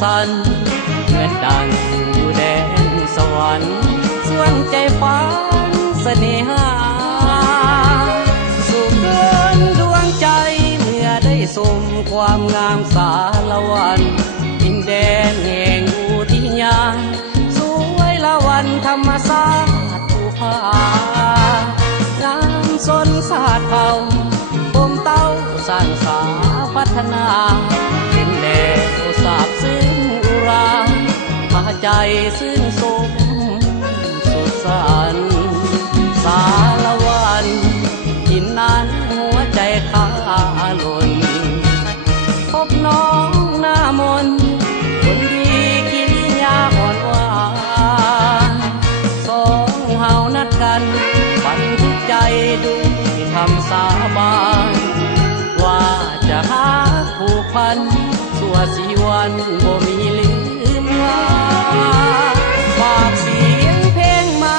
สั่นเหมือนดังอยู่แดนสวรรค์ส่วนใจฝันเสน่หาสุขเกินดวงใจเมื่อได้สมความงามสารวันดินแดนแห่งอุทยานสวยละวันธรรมศาสตร์ภูผางามสนศาสตร์เขาบ่มเต้าสร้างสาพัฒนาเป็นแนวสาบซึ้งอุราพาใจซึ้งสมสุดสันต์สารวันทินนั้นหัวใจขาหล่นพบน้องหน้ามนคนดีกิริยาอ่อนหวานสองเฮานัดกันบันทึกใจด้วยคำสาบานว่าจะหาผูกพันชั่วสีวันบ่มีลืมว่าฝากเสียงเพลงมา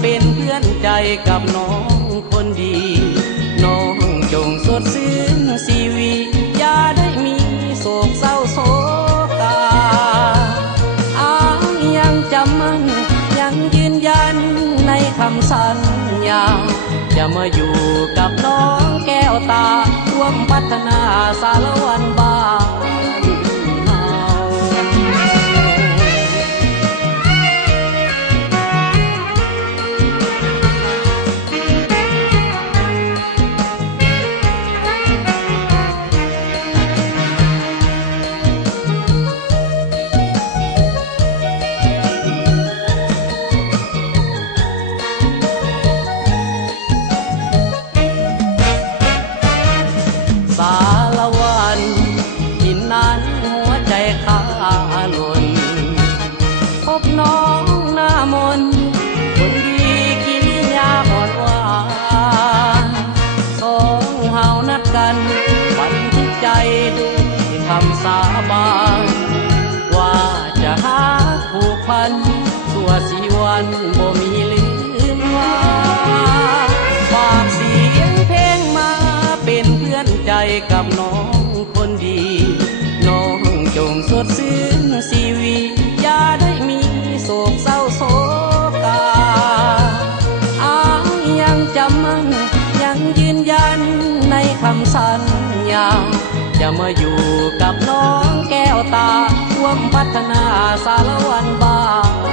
เป็นเพื่อนใจกับน้องคนดีน้องจงสดชื่นชีวิตอย่าได้มีโศกเศร้าโศกายังจำมั่นยังยืนยันในคำสัญญาจะมาอยู่กับน้องแก้วตาร่วมพัฒนาสารวันบ้านเฮาสารวันทินนั้นหัวใจขาหล่นพบน้องหน้ามนคนดีกิริยาอ่อนหวานสองเฮานัดกันบันทึกใจด้วยคำสาบานว่าจะหาผูกพันชั่วสีวันบ่มีลืมว่าฝากเสียงเพลงมาเป็นเพื่อนใจกับน้องคนดีน้องจงสดชื่นชีวิตอย่าได้มีโศกเศร้าโศกายังจำมั่นยังยืนยันในคำสัญญาจะมาอยู่กับน้องแก้วตาร่วมพัฒนาสารวันบ้าน